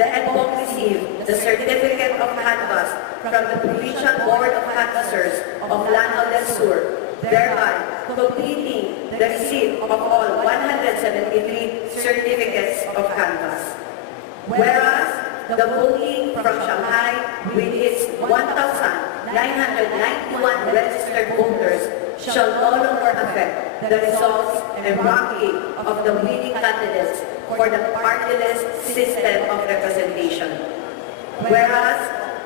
the EDBOC received the certificate of canvass from the Provincial Board of Canvassers of Lanao del Sur, thereby completing the receipt of all 173 certificates of canvass. Whereas the voting from Shanghai, with its 1,991 registered voters, shall no longer affect the results and ranking of the winning candidates for the party-list system of representation. Whereas,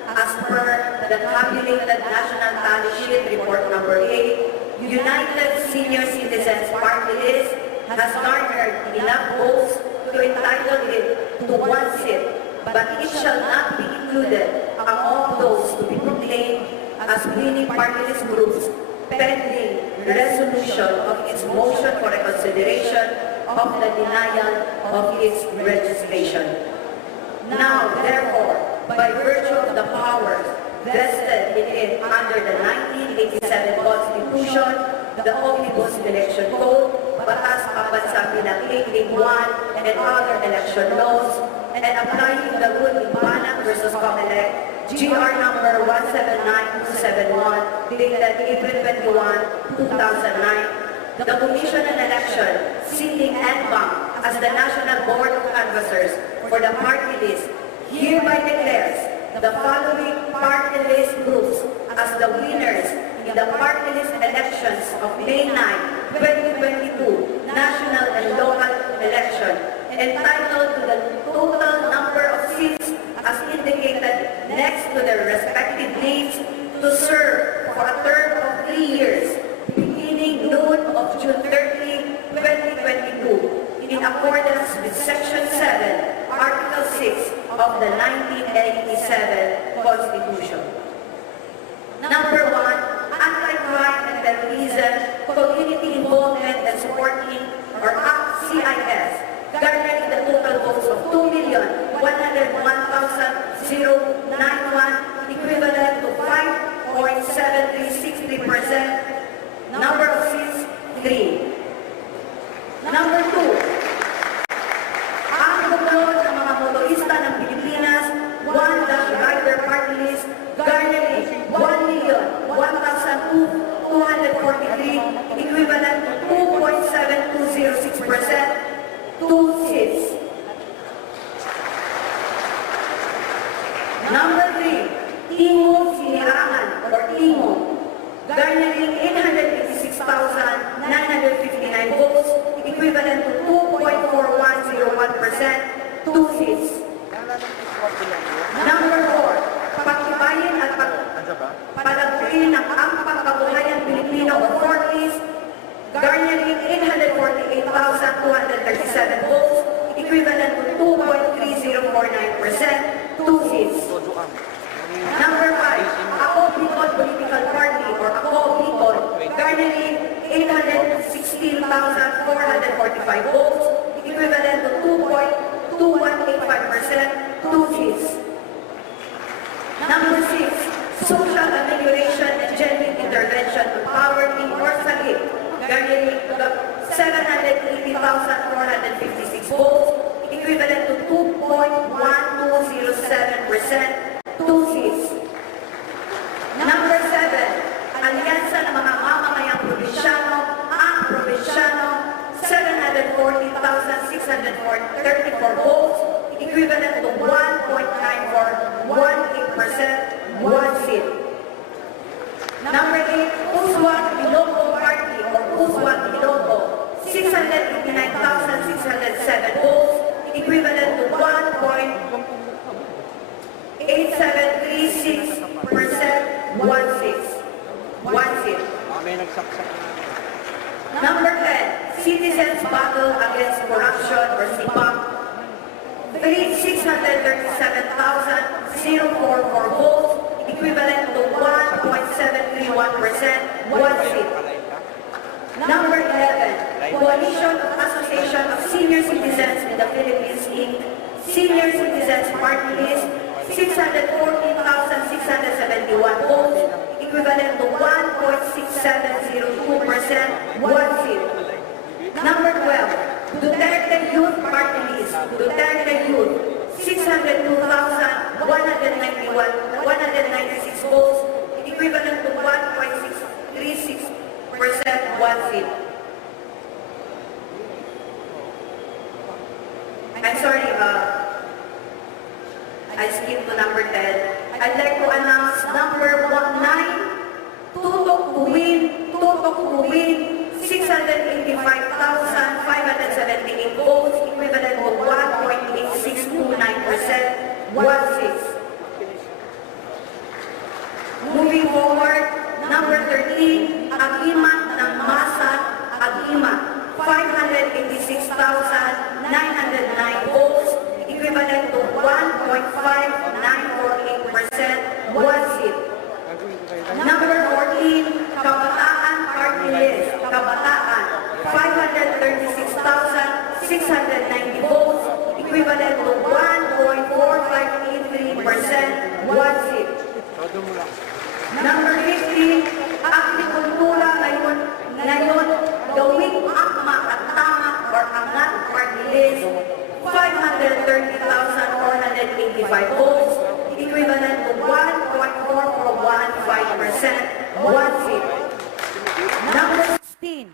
as per the tabulated National Tally Sheet Report Number 8, United Senior Citizens Party List has garnered enough votes to entitle it to one seat, but it shall not be included among those to be proclaimed as winning party list groups pending resolution of its motion for reconsideration of the denial of its registration. Now, therefore, by virtue of the powers vested in it under the 1987 Constitution, the Omnibus Election Code, Batas Pambansang Bilang 881, and other election laws, and applying the rule in Banang versus Comelec, GR number 179271, dated April 21, 2009, the Commission on Election, sitting NBAC as the National Board of Canvassers for the party list, hereby declares the following party list groups as the winners in the party list elections of May 9, 2022, national and local election, entitled to the total number of seats as indicated next to their respective names to serve for a term of 3 years, beginning noon of June 30, 2022, in accordance with Section 7, Article 6 of the 1987 Constitution. Number 1, Anti-Crime and Terrorism, Community Involvement and Supporting, or CIS, garnering the total votes of 2,101,091, equivalent to 5.7363%. Number of seats, 3. Number 2, ang buklo ng mga motorista ng Pilipinas, 1-Rider Party List, garnering 1,001,243, equivalent to 2.7206%, 2 seats. Number 3, Timo Sinirangan or Timo, garnering 886,959 votes, equivalent to 2.4101%, 2 seats. Number 4, pagtibayin at palagpuin ng pagkabuhayan Pilipino o Fortis, garnering 848,237 votes, equivalent to 2.3049%, 2 seats. Number 5, Ako Bicol Political Party or Ako Bicol, garnering 816,445 votes, equivalent to 2.2185%, 2 seats. Number 6, Social Amelioration and Genuine Intervention to Poverty or SAGIP, garnering 780,456 votes, equivalent to 2.1207%, 2 seats. Number 7, Alyansa ng mga mamamayang probinsyano, ang probinsyano, 740,634 votes, equivalent to 1.9418%, 1 seat. Number 8, Uswag Ilonggo Party or Uswag Ilonggo, 689,607 votes, equivalent to 1.8736%, 1 seat. Number 10, Citizens Battle Against Corruption or CIPAC, 637,044 votes, equivalent to 1.731%, 1 seat. Number 11, Coalition of Association of Senior Citizens in the Philippines, Inc., Senior Citizens Party List, 614,671 votes, equivalent to 1.6702%, 1 seat. Number 12, Duterte Youth Party List, Duterte Youth, 602,671 I skip to number 10. I'd like to announce number 9, Tutok Kuwin, 685,578 votes, equivalent to 1.8629%, 1-6. Moving forward, number 13, Agimat ng Masa, Agimat, 586,909 votes, equivalent to 1.5948%, 1-seat. Number 14, Kabataan Party List, Kabataan, 536,690 votes, equivalent to 1.4583%, 1-seat. Number 15, Agrikultura ngayon, gawing akma at tama or angat party list, 530,485 votes, equivalent to 1.4415%, 1-seat. Number 16,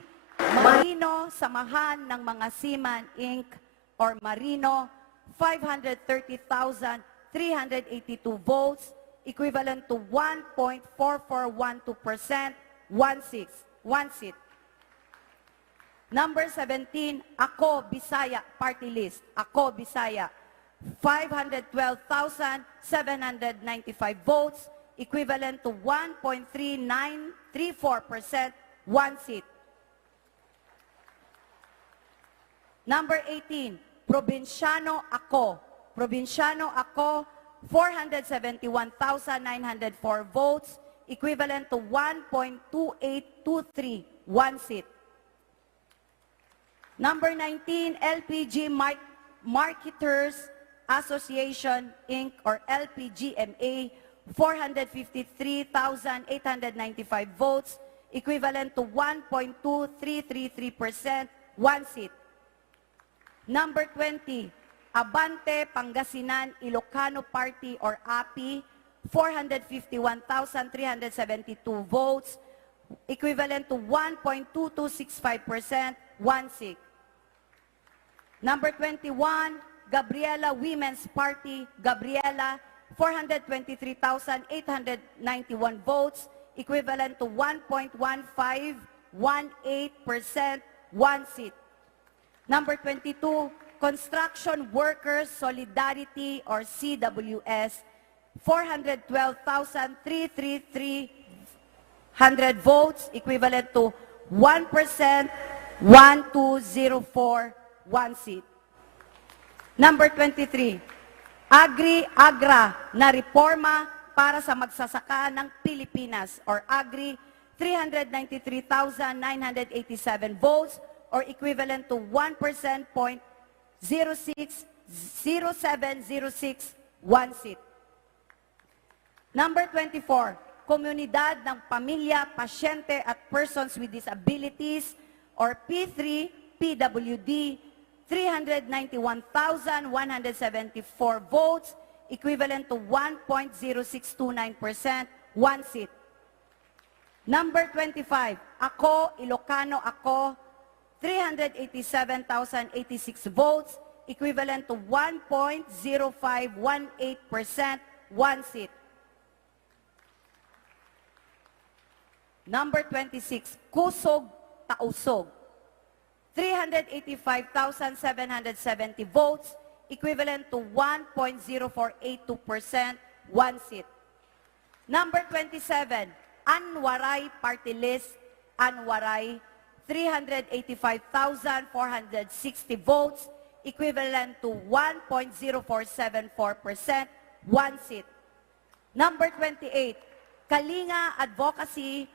Marino Samahan ng mga Seaman Inc. or Marino, 530,382 votes, equivalent to 1.4412%, 1-seat. Number 17, Ako Bisaya Party List, Ako Bisaya, 512,795 votes, equivalent to 1.3934%, 1-seat. Number 18, Provinciano Ako, 471,904 votes, equivalent to 1.2823, 1-seat. Number 19, LPG Marketers Association Inc. or LPGMA, 453,895 votes, equivalent to 1.2333%, 1-seat. Number 20, Abante Pangasinan Ilocano Party or API, 451,372 votes, equivalent to 1.2265%, 1-seat. Number 21, Gabriela Women's Party, Gabriela, 423,891 votes, equivalent to 1.1518%, 1-seat. Number 22, Construction Workers Solidarity or CWS, 412,333 votes, equivalent to 1%, 1204, 1-seat. Number 23, Agri-Agra na reforma para sa magsasaka ng Pilipinas or Agri, 393,987 votes or equivalent to 1%, 0.0706, 1-seat. Number 24, Komunidad ng Pamilya, Pasyente at Persons with Disabilities or P3, PWD, 391,174 votes, equivalent to 1.0629%, 1-seat. Number 25, Ako, Ilocano Ako, 387,086 votes, equivalent to 1.0518%, 1-seat. Number 26, Kusog, Tausog, 385,770 votes, equivalent to 1.0482%, 1-seat. Number 27, Anwaray Party List, Anwaray, 385,460 votes, equivalent to 1.0474%, 1-seat. Number 28, Kalinga Advocacy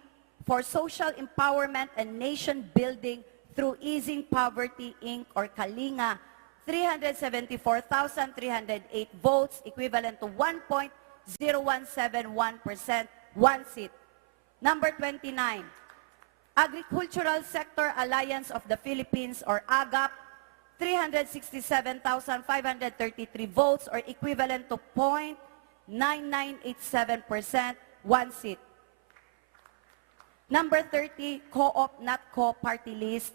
for Social Empowerment and Nation Building through Easing Poverty, Inc. or Kalinga, 374,308 votes, equivalent to 1.0171%, 1-seat. Number 29, Agricultural Sector Alliance of the Philippines or AGAP, 367,533 votes or equivalent to 0.9987%, 1-seat. Number 30, Co-op Not Co Party List,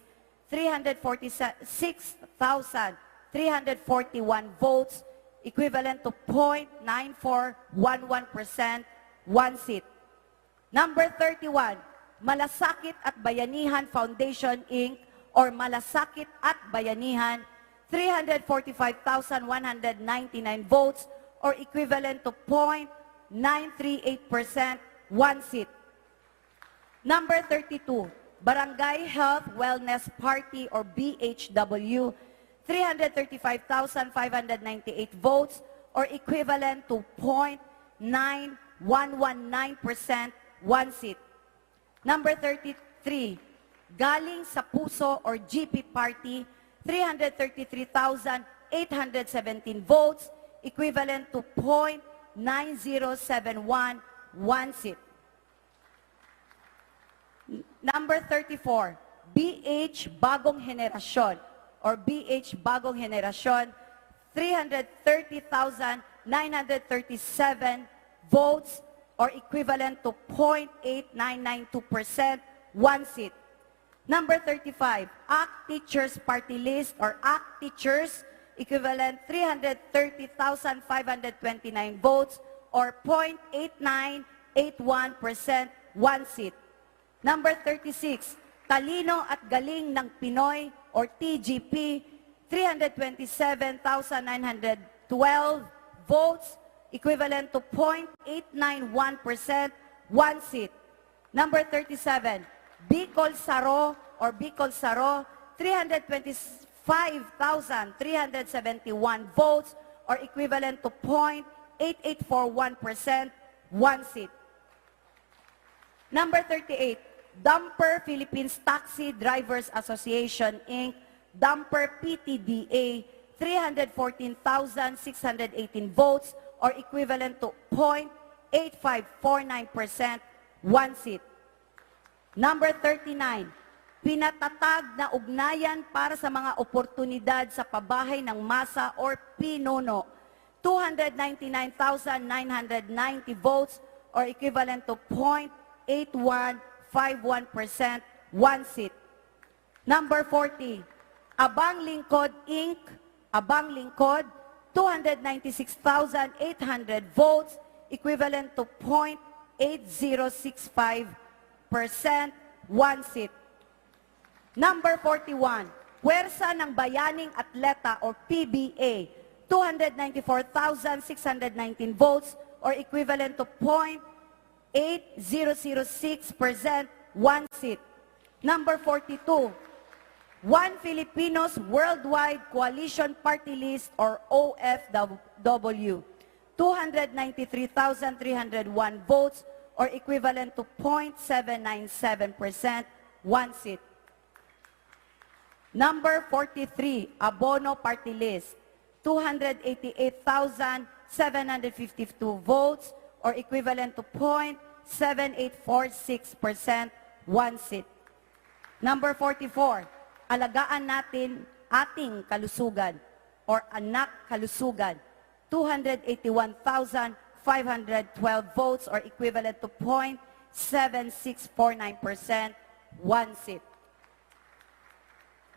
346,305 341 votes, equivalent to 0.9411%, 1 seat. Number 31, Malasakit at Bayanihan Foundation, Inc. or Malasakit at Bayanihan, 345,199 votes or equivalent to 0.938%, 1 seat. Number 32, Barangay Health Wellness Party or BHW, 335,598 votes or equivalent to 0.9119%, 1 seat. Number 33, Galing sa Puso or GP Party, 333,817 votes, equivalent to 0.9071, 1 seat. Number 34, BH Bagong Henerasyon or BH Bagong Henerasyon, 330,937 votes or equivalent to 0.8992%, 1 seat. Number 35, ACT Teachers Party List or ACT Teachers, equivalent 330,529 votes or 0.8981%, 1 seat. Number 36, Talino at Galing ng Pinoy or TGP, 327,912 votes, equivalent to 0.891%, 1 seat. Number 37, Bicol Saro or Bicol Saro, 325,371 votes or equivalent to 0.8841%, 1 seat. Number 38, Dumper Philippines Taxi Drivers Association, Inc., Dumper PTDA, 314,618 votes or equivalent to 0.8549%, 1 seat. Number 39, pinatatag na ugnayan para sa mga oportunidad sa pabahay ng masa or pinuno, 299,990 votes or equivalent to 0.8151%, 1 seat. Number 40, Abang Lingkod Inc., Abang Lingkod, 296,800 votes, equivalent to 0.8065%, 1 seat. Number 41, Puwersa ng Bayaning Atleta or PBA, 294,619 votes or equivalent to 0.8006%, 1 seat. Number 42, One Filipinos Worldwide Coalition Party List or OFW, 293,301 votes or equivalent to 0.797%, 1 seat. Number 43, Abono Party List, 288,752 votes or equivalent to 0.7846%, 1 seat. Number 44, Alagaan Natin Ating Kalusugan or Anak Kalusugan, 281,512 votes or equivalent to 0.7649%, 1 seat.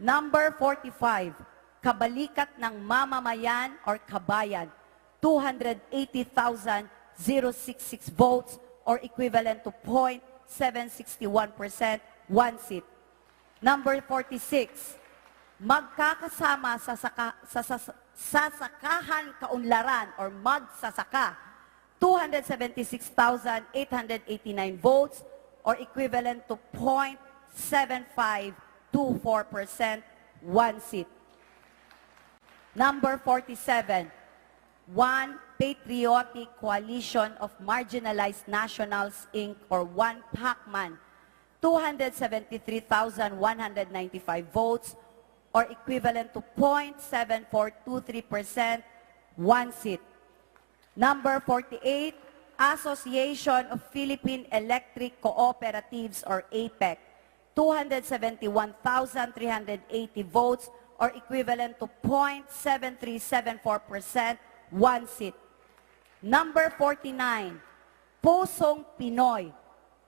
Number 45, Kabalikat ng Mamamayan or Kabayan, 280,066 votes or equivalent to 0.761%, 1 seat. Number 46, Magkakasama sa Sasakahan Kaunlaran or Magsasaka, 276,889 votes or equivalent to 0.7524%, 1 seat. Number 47, One Patriotic Coalition of Marginalized Nationals, Inc. or One Pacman, 273,195 votes or equivalent to 0.7423%, 1 seat. Number 48, Association of Philippine Electric Cooperatives or APEC, 271,380 votes or equivalent to 0.7374%, 1 seat. Number 49, Pusong Pinoy,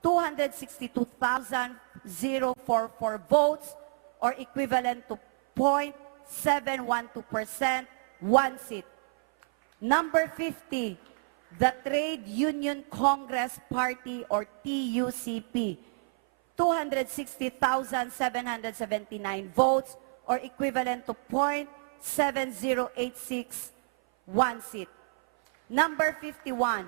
262,044 votes or equivalent to 0.712%, 1 seat. Number 50, the Trade Union Congress Party or TUCP, 260,779 votes or equivalent to 0.7086, 1 seat. Number 51,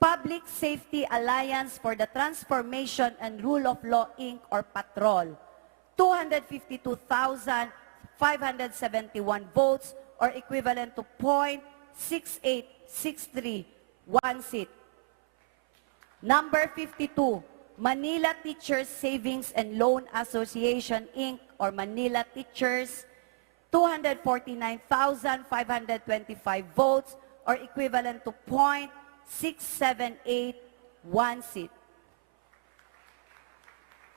Public Safety Alliance for the Transformation and Rule of Law, Inc. or PATROL, 252,571 votes or equivalent to 0.6863, 1 seat. Number 52, Manila Teachers Savings and Loan Association, Inc. or Manila Teachers, 249,525 votes or equivalent to 0.678, 1 seat.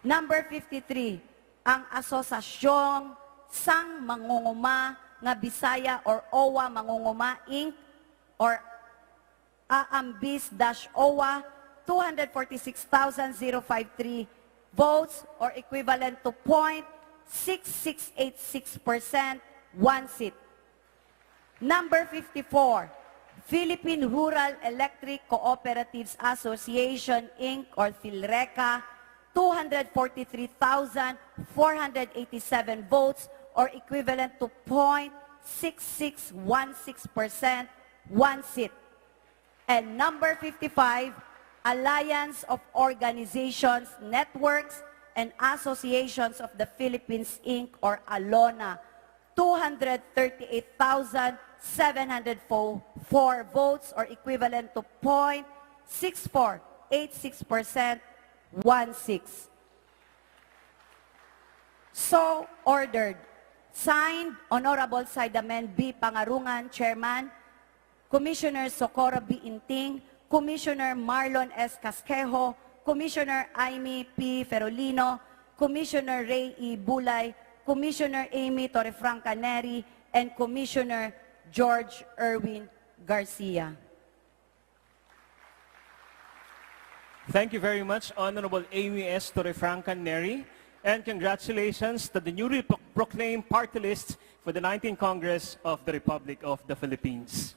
Number 53, ang Asosasyong Sang Mangunguma nga Bisaya or OWA Mangunguma, Inc. or AAMBIS-OWA, 246,053 votes or equivalent to 0.6686%, 1 seat. Number 54, Philippine Rural Electric Cooperatives Association, Inc. or PhilReca, 243,487 votes or equivalent to 0.6616%, 1 seat. And number 55, Alliance of Organizations, Networks, and Associations of the Philippines, Inc. or ALONA, 238,704 votes or equivalent to 0.6486%, 1/6. So ordered. Signed, Honorable Saidamen B. Pangarungan, Chairman, Commissioner Socorro B. Inting, Commissioner Marlon S. Casquejo, Commissioner Aimee P. Ferolino, Commissioner Ray E. Bulay, Commissioner Amy Torrefranca Neri, and Commissioner George Erwin Garcia. Thank you very much, Honorable Amy S. Torrefranca Neri, and congratulations to the newly proclaimed party list for the 19th Congress of the Republic of the Philippines.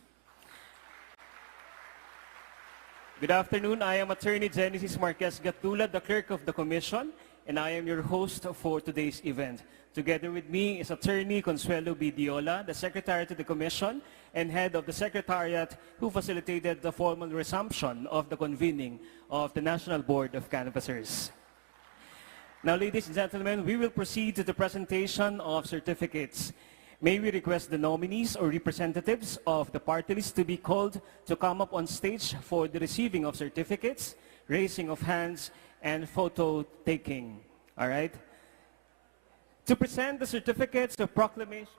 Good afternoon. I am Attorney Genesis Marquez Gatula, the Clerk of the Commission, and I am your host for today's event. Together with me is Attorney Consuelo B. Diola, the Secretary to the Commission and Head of the Secretariat who facilitated the formal resumption of the convening of the National Board of Canvassers. Now, ladies and gentlemen, we will proceed to the presentation of certificates. May we request the nominees or representatives of the party list to be called to come up on stage for the receiving of certificates, raising of hands, and photo taking. All right? To present the certificates of proclamation,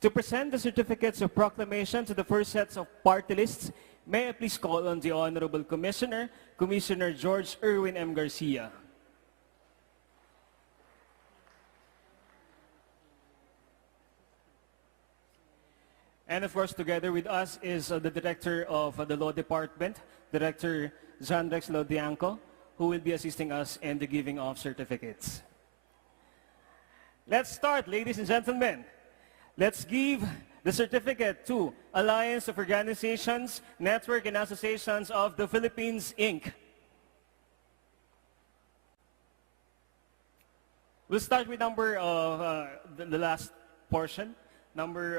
to the first sets of party lists, may I please call on the Honorable Commissioner, Commissioner George Erwin M. Garcia. And of course, together with us is the Director of the Law Department, Director Jean Rex Lodianco, who will be assisting us in the giving of certificates. Let's start, ladies and gentlemen. Let's give the certificate to Alliance of Organizations, Network, and Associations of the Philippines, Inc. We'll start with number the last portion. Number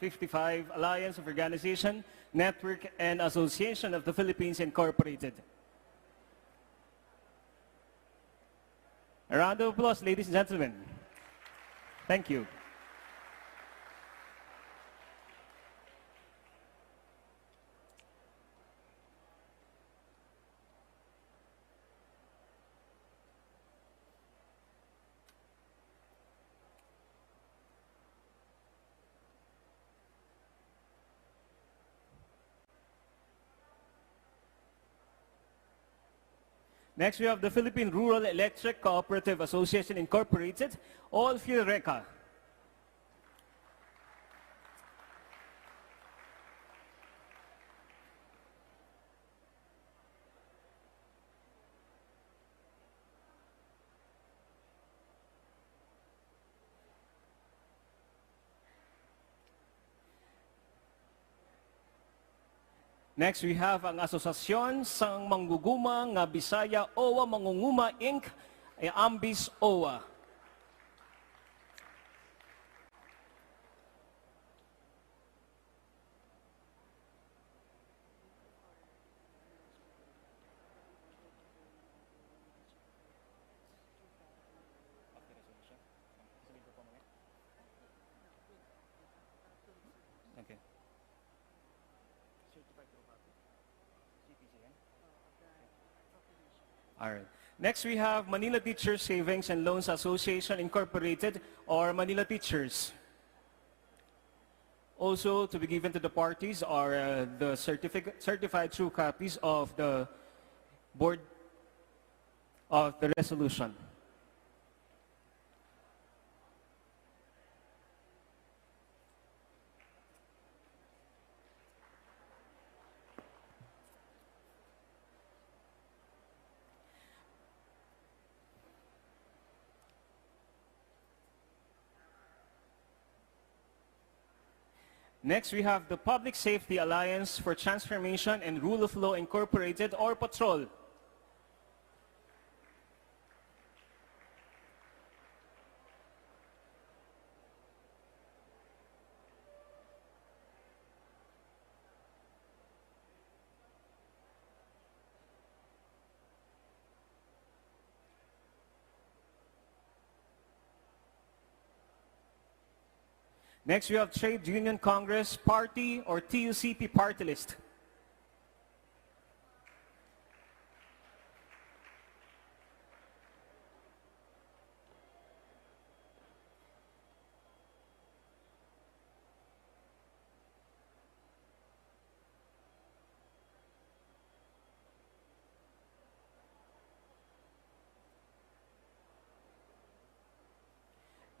55, Alliance of Organization, Network, and Association of the Philippines, Incorporated. A round of applause, ladies and gentlemen. Thank you. Next, we have the Philippine Rural Electric Cooperative Association Incorporated, all PhilReca. Next, we have ang Asosasyon sang Mangguguma nga Bisaya OWA Mangunguma Inc. Ambis OWA. Okay. All right. Next, we have Manila Teachers Savings and Loans Association Incorporated, or Manila Teachers. Also, to be given to the parties are the certified true copies of the board of the resolution. Next, we have the Public Safety Alliance for Transformation and Rule of Law Incorporated, or PATROL. Next, we have Trade Union Congress Party, or TUCP Party List.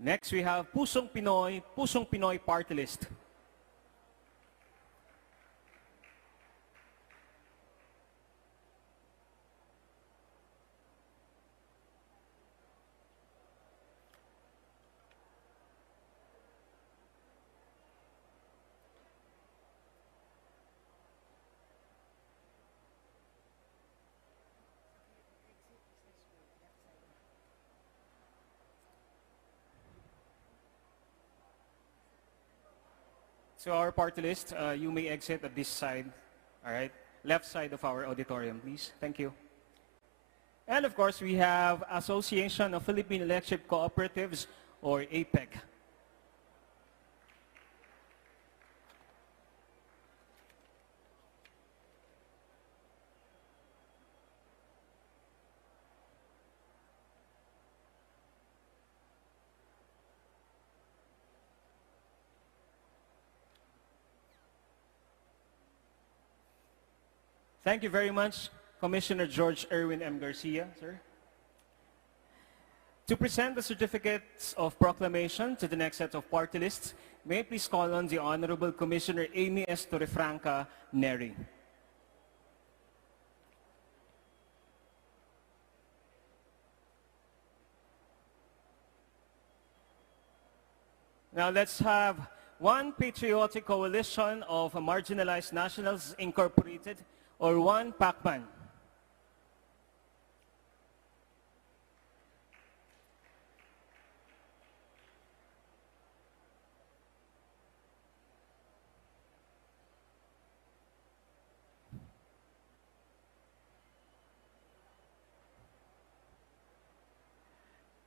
Next, we have Pusong Pinoy Party List. So our party list, you may exit at this side, all right? Left side of our auditorium, please. Thank you. And of course, we have Association of Philippine Electric Cooperatives, or APEC. Thank you very much, Commissioner George Erwin M. Garcia, sir. To present the certificates of proclamation to the next set of party lists, may I please call on the Honorable Commissioner Amy S. Torrefranca Neri. Now let's have One Patriotic Coalition of Marginalized Nationals Incorporated, or One Pacman.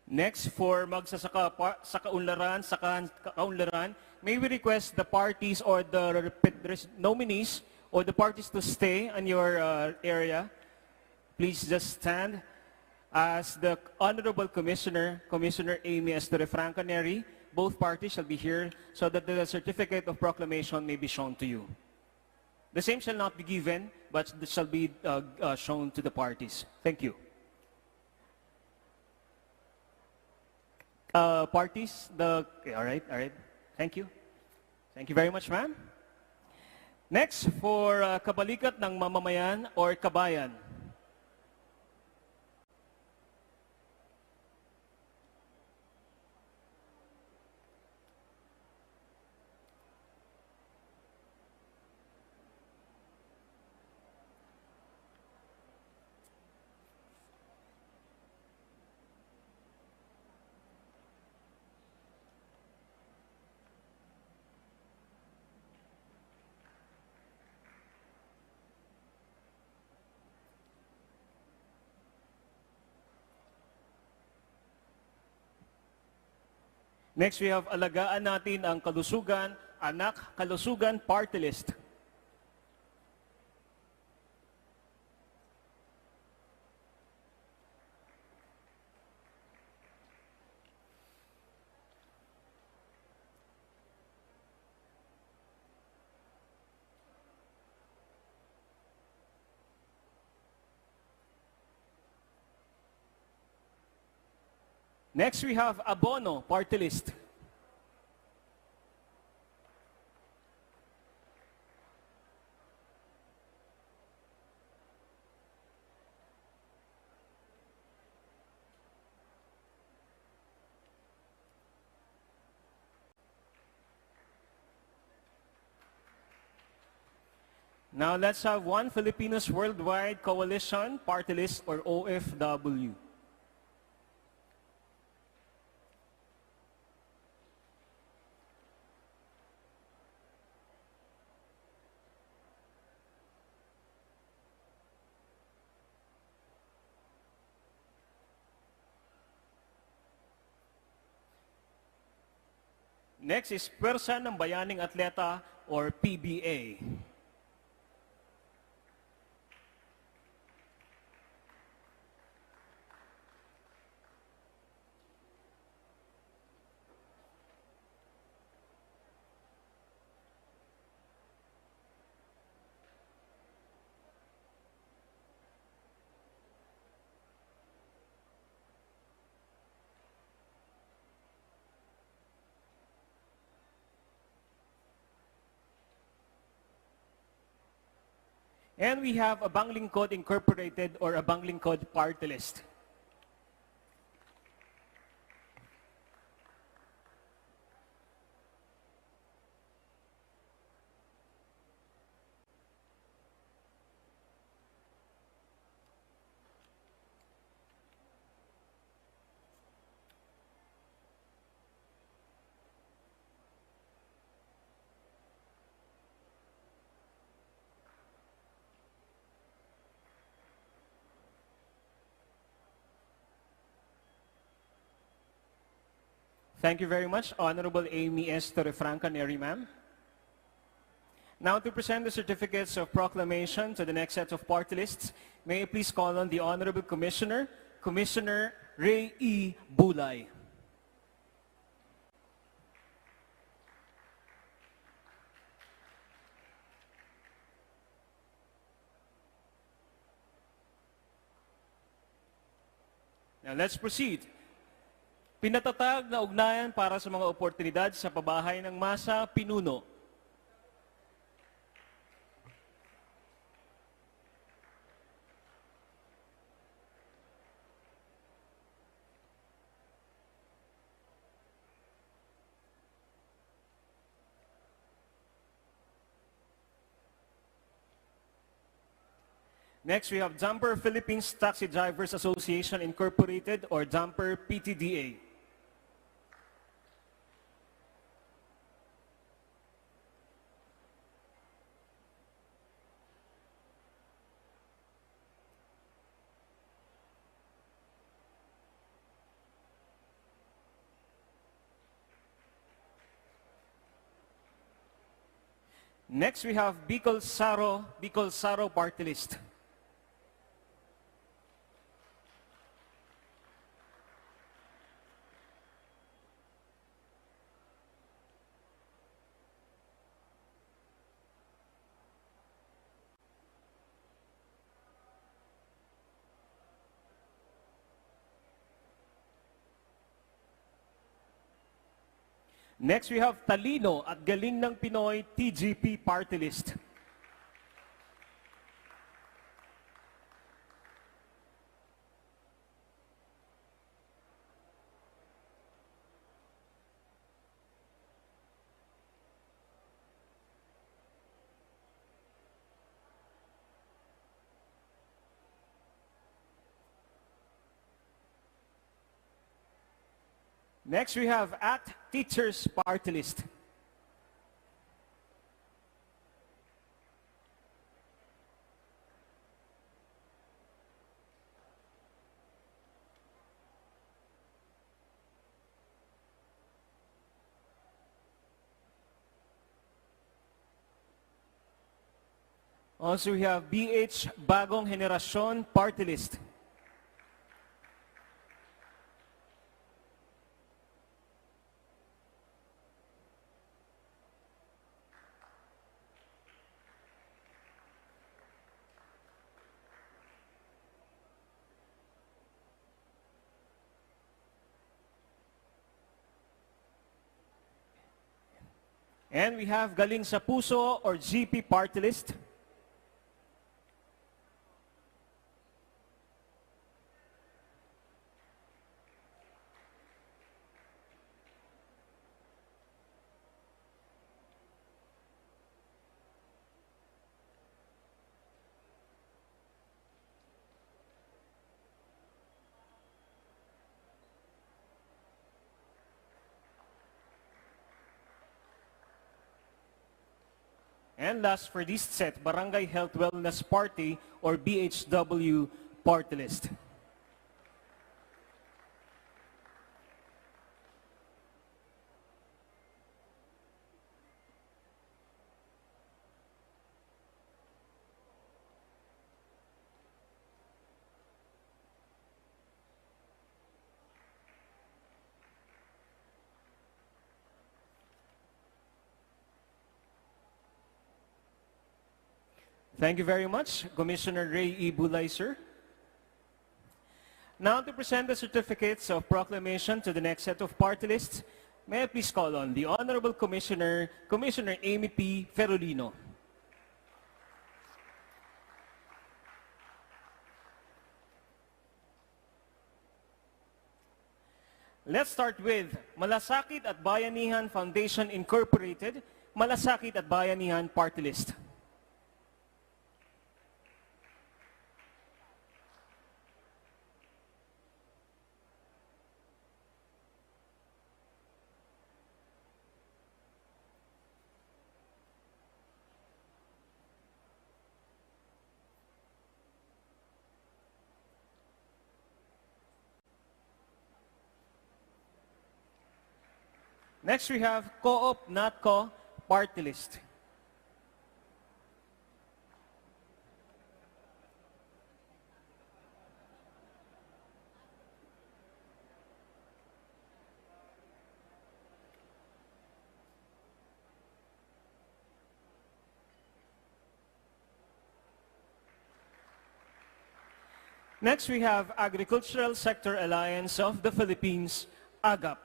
Next, for magsasaka sa kaunlaran, may we request the parties or the nominees or the parties to stay in your area. Please just stand as the Honorable Commissioner Amy S. Torrefranca Neri. Both parties shall be here so that the certificate of proclamation may be shown to you. The same shall not be given, but it shall be shown to the parties. Thank you. Parties, all right. Thank you. Thank you very much, ma'am. Next, for Kabalikat ng Mamamayan or Kabayan. Next, we have alagaan natin ang kalusugan, anak kalusugan party list. Next, we have Abono party list. Now, let's have One Filipinos Worldwide Coalition party list, or OFW. Next is Pwersa ng Bayaning Atleta, or PBA. And we have a Banglingkod Incorporated, or a Banglingkod party list. Thank you very much, Honorable Amy S. Torrefranca Neri, ma'am. Now, to present the certificates of proclamation to the next set of party lists, may I please call on the Honorable Commissioner, Commissioner Ray E. Bulay. Now, let's proceed. Pinatatag na ugnayan para sa mga oportunidad sa pabahay ng masa, pinuno. Next, we have Jumper Philippines Taxi Drivers Association Incorporated, or Jumper PTDA. Next, we have Bicol Saro Party List. Next, we have Talino at Galing ng Pinoy TGP Party List. Next, we have ACT Teachers Party List. Also, we have BH Bagong Henerasyon Party List. And we have Galing sa Puso or GP Party List. And last for this set, Barangay Health Wellness Party or BHW Party List. Thank you very much, Commissioner Ray E. Bulay, sir. Now to present the certificates of proclamation to the next set of party lists, may I please call on the Honorable Commissioner, Commissioner Amy P. Ferolino. Let's start with Malasakit at Bayanihan Foundation Incorporated, Malasakit at Bayanihan Party List. Next, we have Co-op NATCO Party List. Next, we have Agricultural Sector Alliance of the Philippines, AGAP.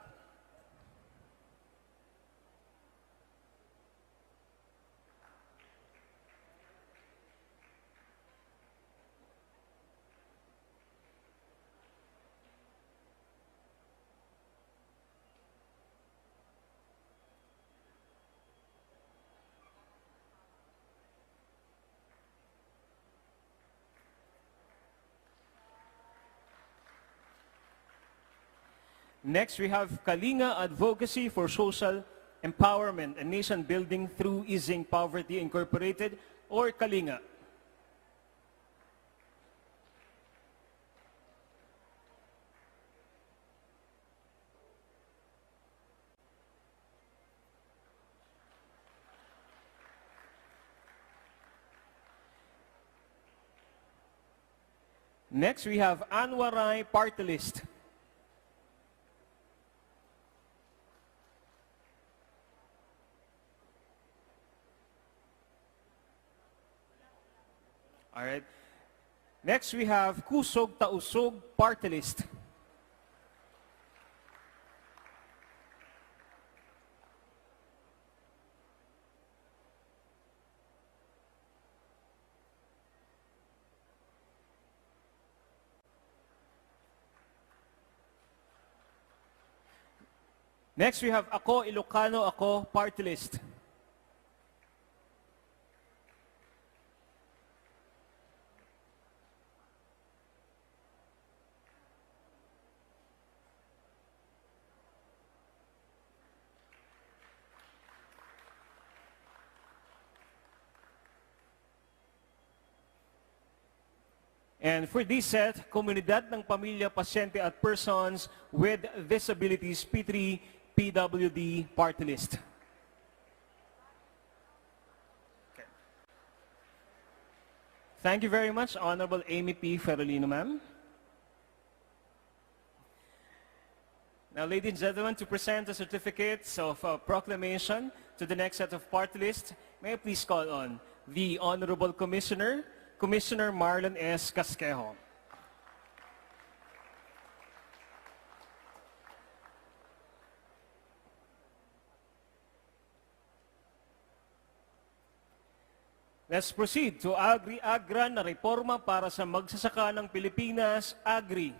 Next, we have Kalinga Advocacy for Social Empowerment and Nation Building through Easing Poverty Incorporated, or Kalinga. Next, we have Anwaray Party List. All right. Next, we have Kusog Tausog Party List. Next, we have Ako Ilocano Ako Party List. And for this set, Komunidad ng Pamilya, Pasyente at Persons with Disabilities, P3 PWD Party List. Okay. Thank you very much, Honorable Amy P. Ferolino, ma'am. Now, ladies and gentlemen, to present the certificates of proclamation to the next set of party list, may I please call on the Honorable Commissioner, Commissioner Marlon S. Casquejo. Let's proceed to Agri-Agra na reforma para sa magsasaka ng Pilipinas, Agri.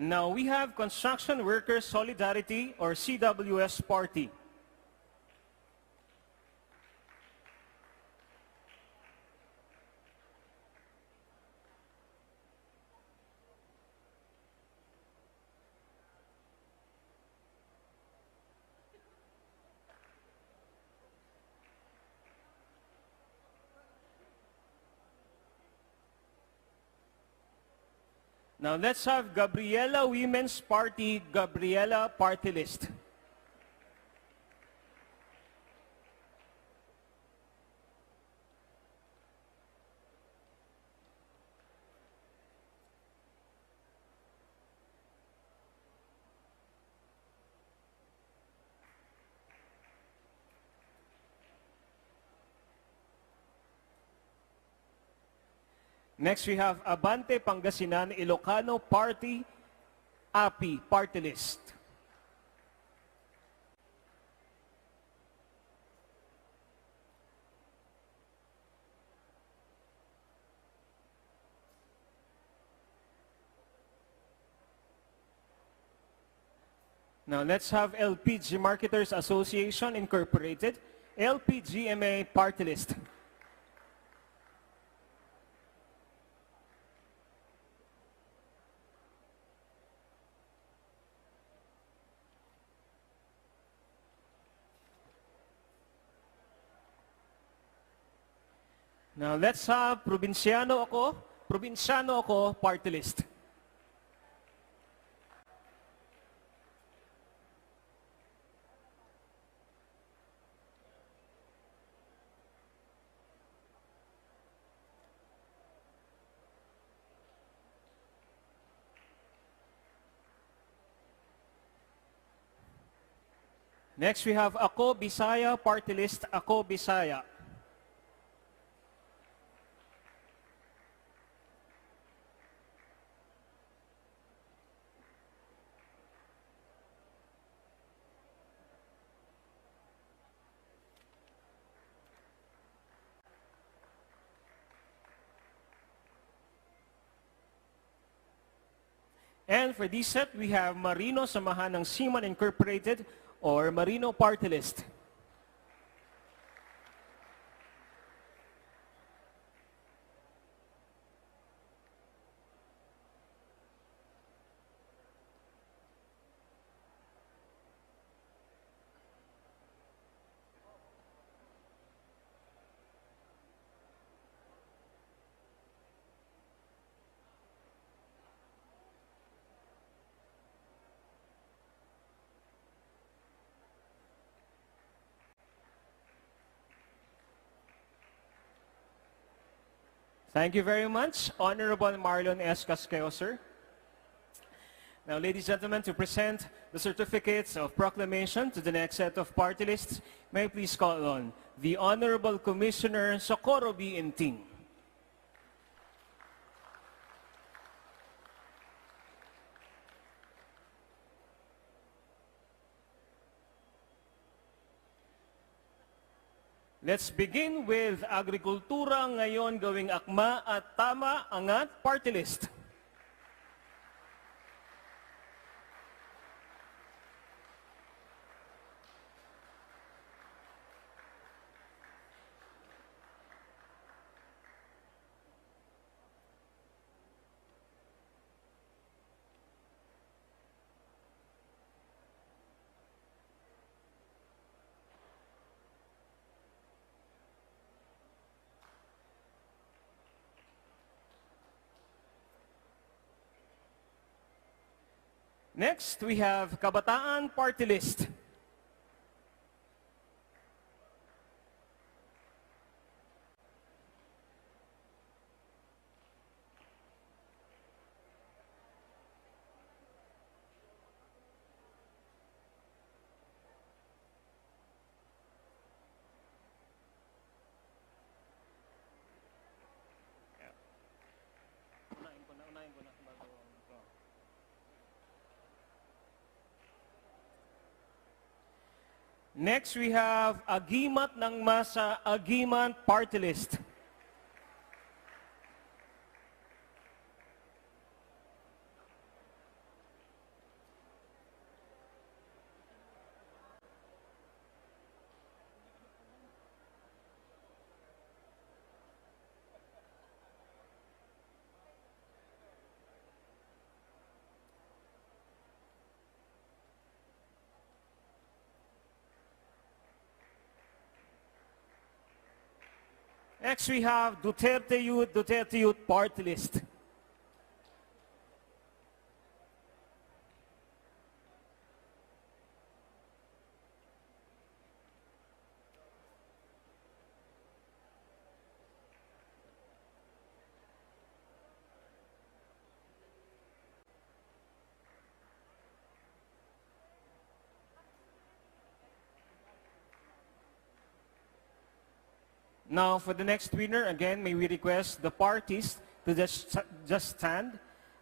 Now we have Construction Workers Solidarity or CWS Party. Now let's have Gabriela Women's Party, Gabriela Party List. Next, we have Abante Pangasinan Ilocano Party, API Party List. Now, let's have LPG Marketers Association Incorporated, LPGMA Party List. Now, let's have Provinciano Ako Party List. Next, we have Ako Bisaya Party List, Ako Bisaya. And for this set, we have Marino Samahan ng Seaman Incorporated or Marino Party List. Thank you very much, Honorable Marlon S. Casquejo, sir. Now, ladies and gentlemen, to present the certificates of proclamation to the next set of party lists, may I please call on the Honorable Commissioner Socorro B. Inting. Let's begin with agrikultura ngayon gawing akma at tama angat party list. Next, we have Kabataan Party List. Next, we have Agimat ng Masa Agiman Party List. Next, we have Duterte Youth Party List. Now, for the next winner, again, may we request the parties to just stand,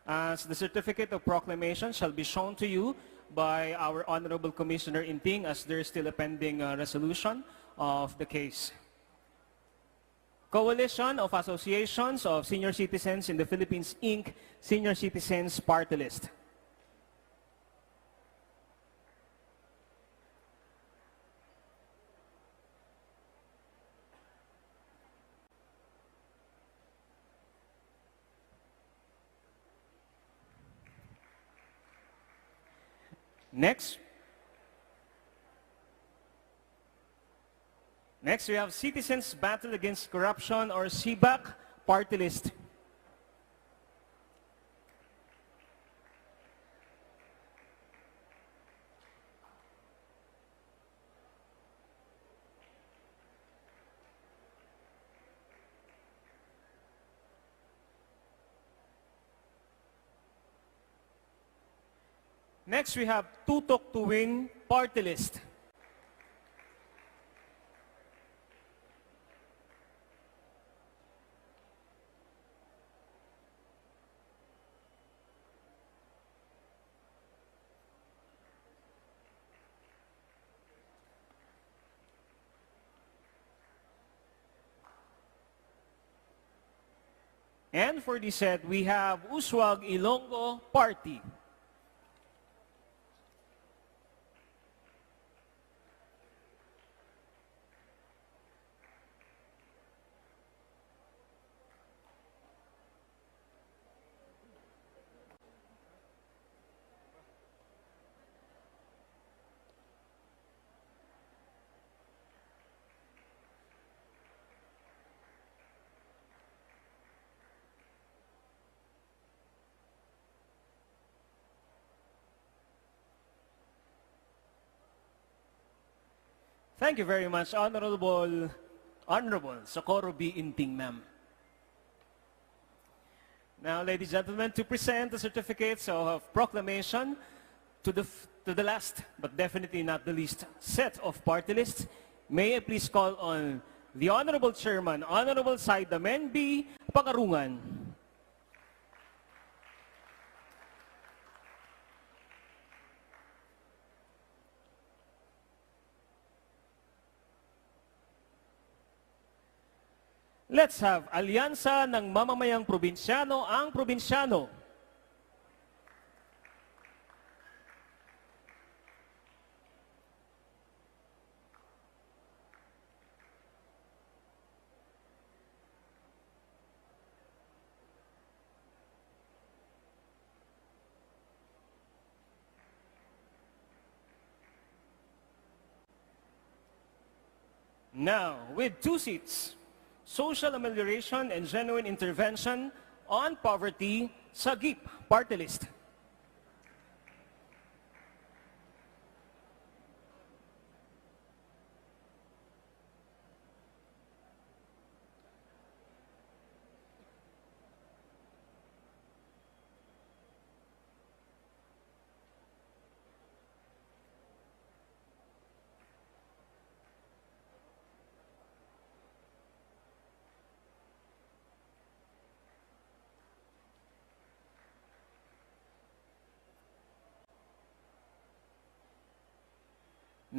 as the certificate of proclamation shall be shown to you by our Honorable Commissioner Inting, as there is still a pending resolution of the case. Coalition of Associations of Senior Citizens in the Philippines, Inc., Senior Citizens Party List. Next, we have Citizens Battle Against Corruption, or CBAC Party List. Next, we have Tutok to Win Party List. And for this set, we have Uswag Ilonggo Party. Thank you very much, Honorable Socorro B. Inting, ma'am. Now, ladies and gentlemen, to present the certificates of proclamation to the last, but definitely not the least, set of party lists, may I please call on the Honorable Chairman, Honorable Saidamen B. Pakarungan. Let's have Alyansa ng Mamamayang Probinsyano ang Probinsyano. Now, with 2 seats, Social Amelioration and Genuine Intervention on Poverty sa GIP Party List.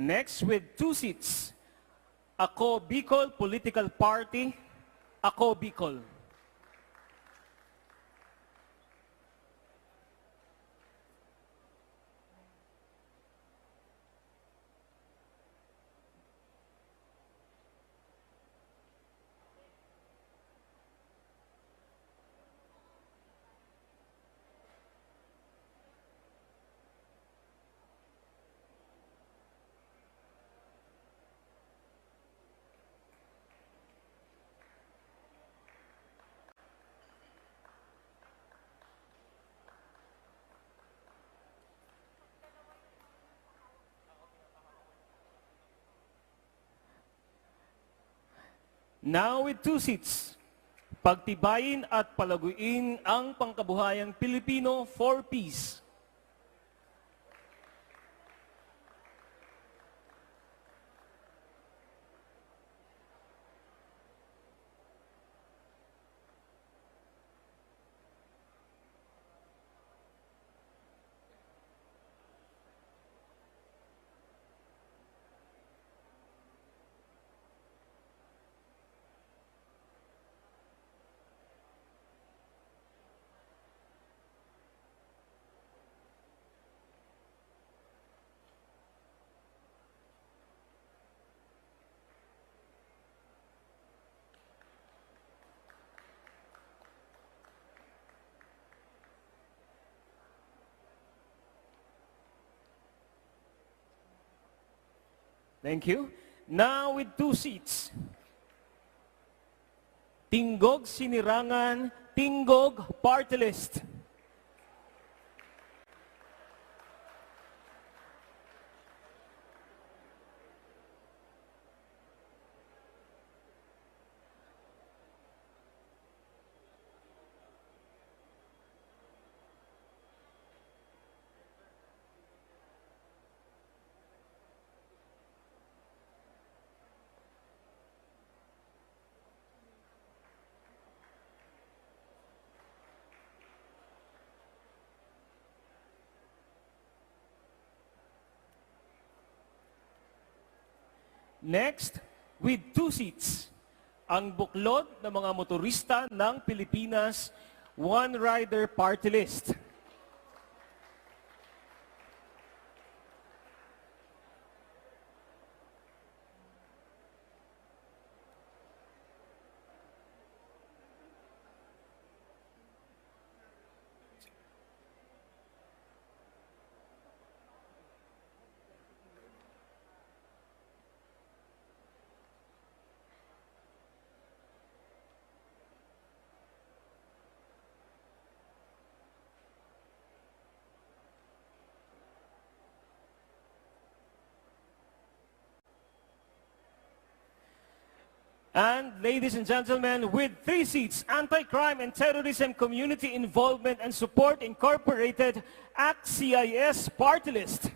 Next, with 2 seats, Ako Bicol Political Party, Ako Bicol. Now with 2 seats, pagtibayin at palaguin ang pangkabuhayang Pilipino for peace. Thank you. Now with 2 seats, Tinggog Sinirangan, Tinggog Party List. Next, with 2 seats, ang buklod ng mga motorista ng Pilipinas, One Rider Party List. And ladies and gentlemen, with 3 seats, Anti-Crime and Terrorism Community Involvement and Support Incorporated, ACT-CIS Party List.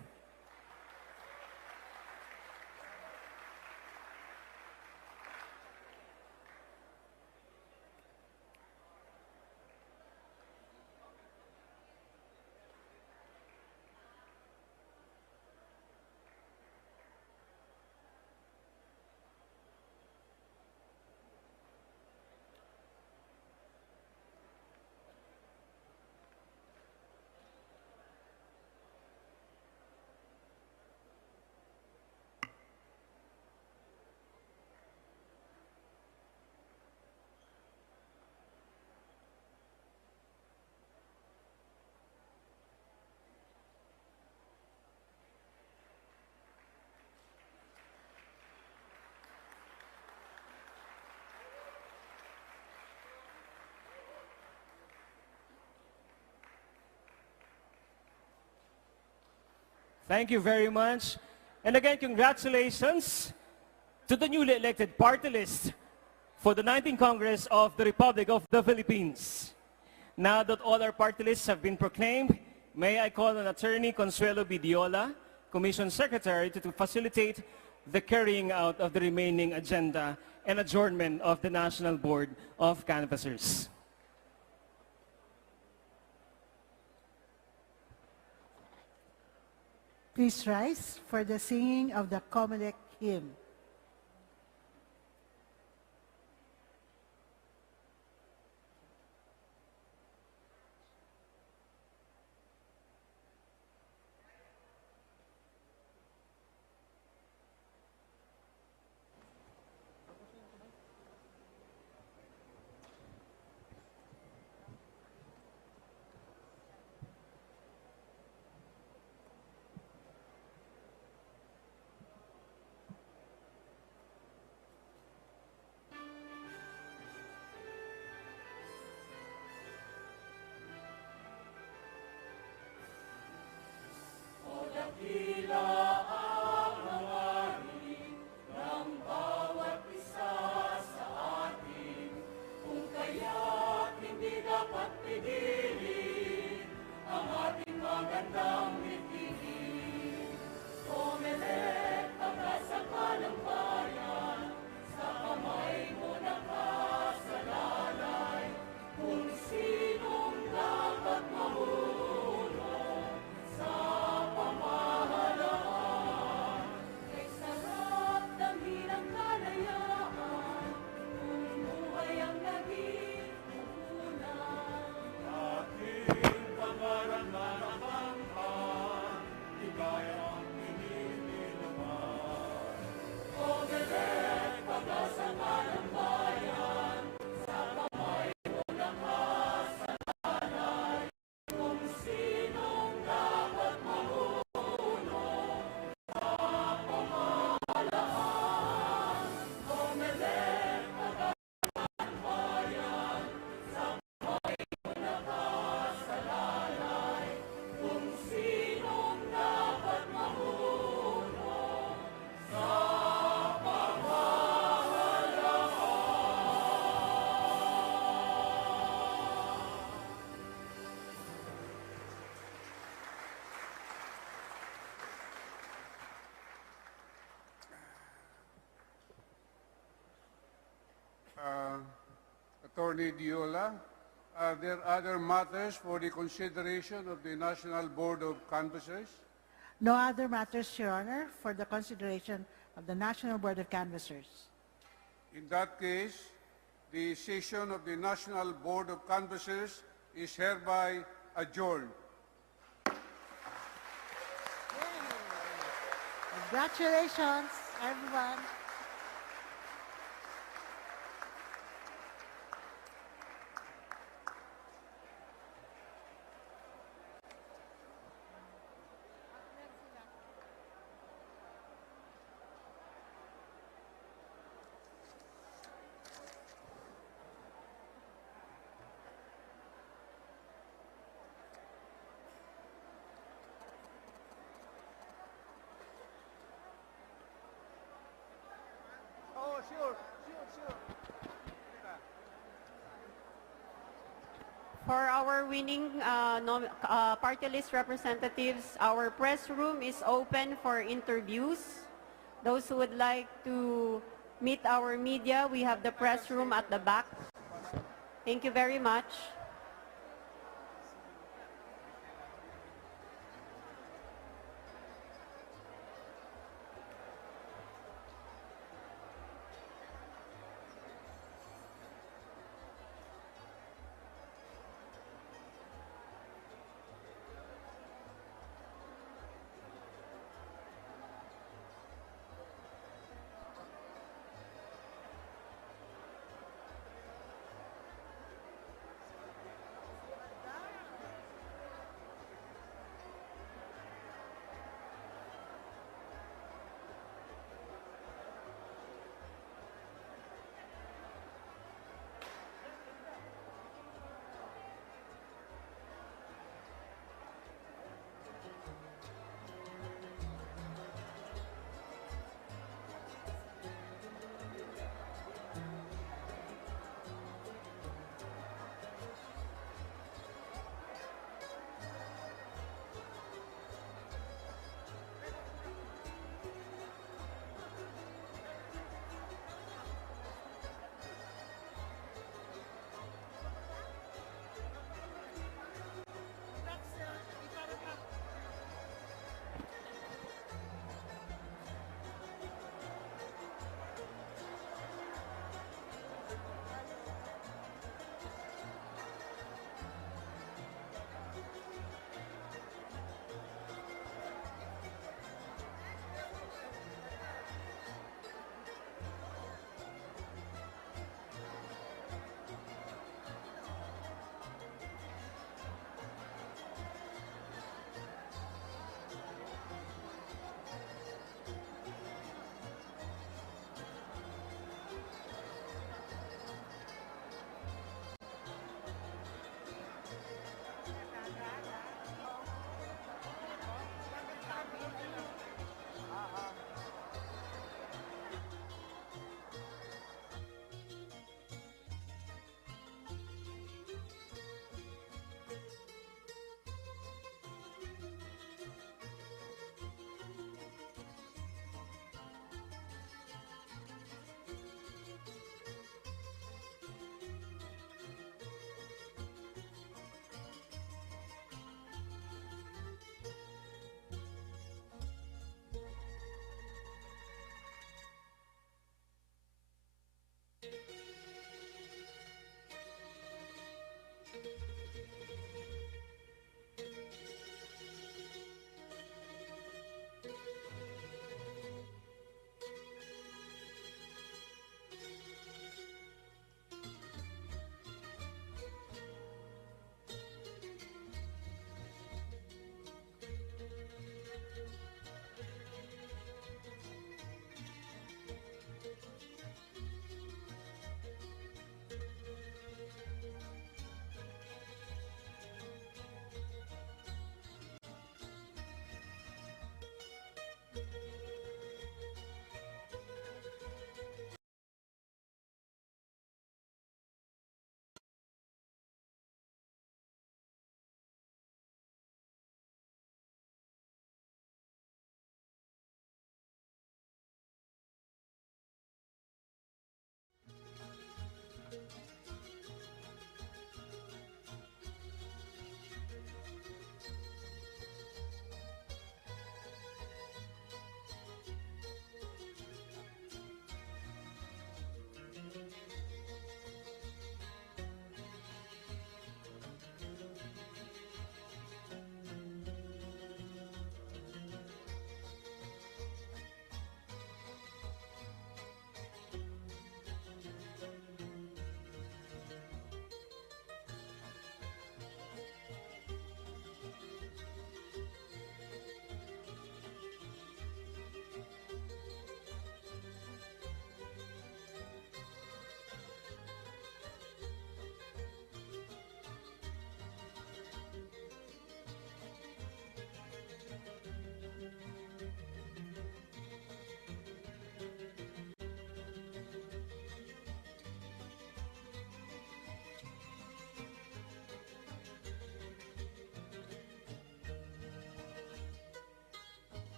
Thank you very much. And again, congratulations to the newly elected party list for the 19th Congress of the Republic of the Philippines. Now that all our party lists have been proclaimed, may I call on Attorney Consuelo Bidiola, Commission Secretary, to facilitate the carrying out of the remaining agenda and adjournment of the National Board of Canvassers. Please rise for the singing of the Comelec hymn. Attorney Diola, are there other matters for the consideration of the National Board of Canvassers? No other matters, Your Honor, for the consideration of the National Board of Canvassers. In that case, the session of the National Board of Canvassers is hereby adjourned. Congratulations, everyone. Oh, sure. For our winning party list representatives, our press room is open for interviews. Those who would like to meet our media, we have the press room at the back. Thank you very much.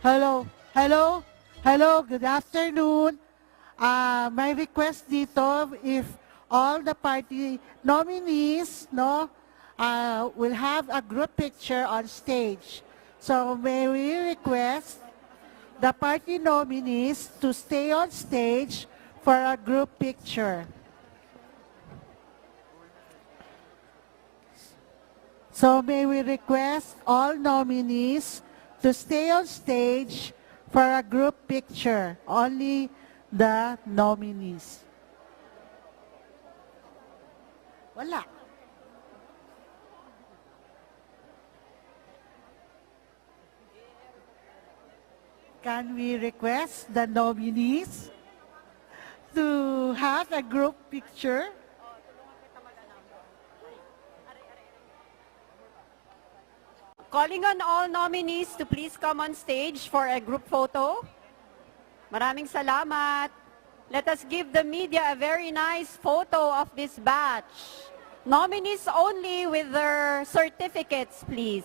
Hello, good afternoon. My request dito, if all the party nominees, no, will have a group picture on stage. So may we request the party nominees to stay on stage for a group picture. So may we request all nominees to stay on stage for a group picture. Only the nominees. Wala. Can we request the nominees to have a group picture? Calling on all nominees to please come on stage for a group photo. Maraming salamat. Let us give the media a very nice photo of this batch. Nominees only with their certificates, please.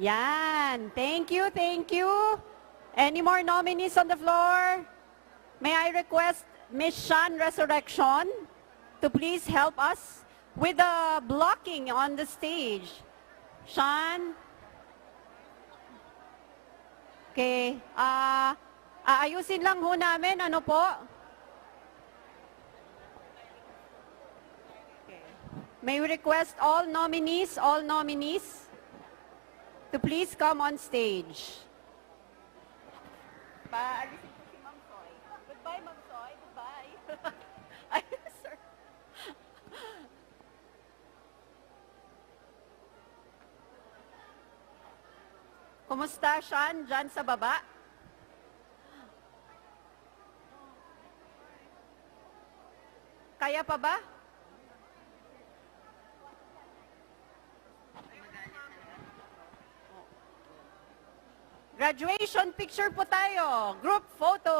Yan. Thank you, thank you. Any more nominees on the floor? May I request Ms. Shan Resurrection to please help us with the blocking on the stage. Shan? Okay. Aayusin lang ho namin. Ano po? Okay. May we request all nominees to please come on stage. Paalisin ko si Ma'am Soy. Goodbye, Ma'am Soy. Goodbye. Ay, sir. Kumusta, Sean, dyan sa baba? Kaya pa ba? Graduation picture po tayo. Group photo.